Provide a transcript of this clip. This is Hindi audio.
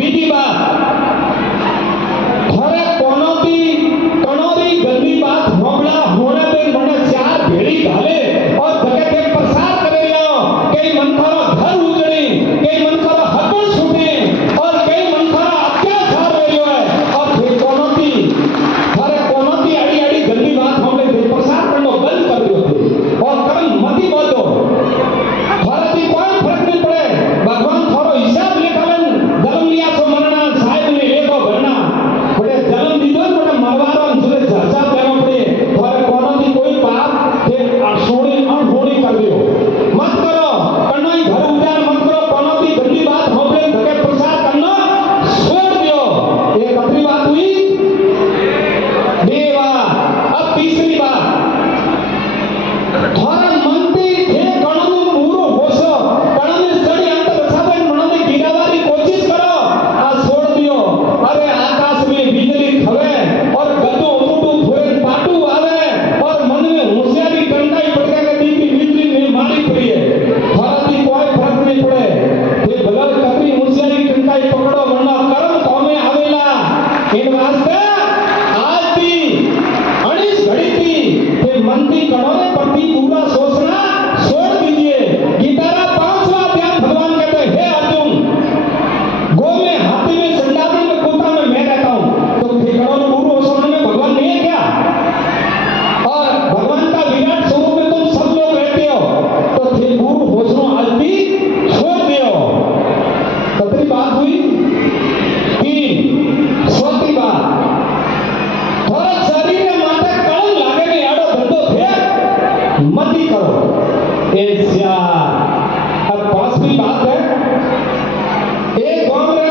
बीजी बात थारे कोनोती कणोरी गंदी बात होबड़ा होने पे मने चार भेड़ी घाले और जगह के प्रसार करे लो कई मन थारो घर उजड़ी कई मन थारो हकड़ छूटे और कई मन थारो अत्याचार होयो है और फिर कोनोती थारे कोनोती आड़ी आड़ी गंदी बात हमने प्रसार करनो बंद कर दियो और कर्म मती बोलो थारे ती कोई फर्क नहीं पड़े भगवान थारो हिसाब लेखावन जन्म लिया सो मरना साहेब ने लेको भरना बड़े जन्म दीदो बड़े मरवारो जुले चर्चा करनो पड़े थारे कोनोती कोई पाप के अनहोनी अनहोनी कर दियो मत करो कन्नोई घर उजाड़ मत करो कोनोती गंदी बात हमने धके प्रसार करना छोड़ दियो एक अपनी बात हुई देवा अब तीसरी बात थारा मनती थे कणनु पूरो होशो कणने सड़ी अंत रसाबन मनने गिरावारी कोशिश करो आ छोड़ दियो अरे आकाश में बिजली खवे और गदो उमटू फुरे पाटू आवे और मन में होशियारी टंकाई पड़के के दी की बिजली में मारी पड़ी है थारा की कोई फर्क नहीं पड़े ये भगल कतरी होशियारी टंकाई पकड़ो वरना कर्म कोमे आवेला इन वास्ते आज दी अणिस घड़ी थी ते मनती कणोरे प्रति पूरा सोचना छोड़ दीजिए गीतारा 5वां अध्याय भगवान कहते हैं हे अर्जुन गो में हाथी में संडावन में कुत्ता में मैं रहता हूं तो ठिकानों पूर्व सोचने में भगवान नहीं है क्या और भगवान का विराट स्वरूप में तुम सब लोग रहते हो तो फिर पूर्व होशनो आज भी छोड़ दियो कितनी बात हुई 3 चौथी बात थोड़ा शरीर में माथे कलम लागे ने आड़ो धंधो थे मती करो ऐसा अब 5वीं बात है एक गांव में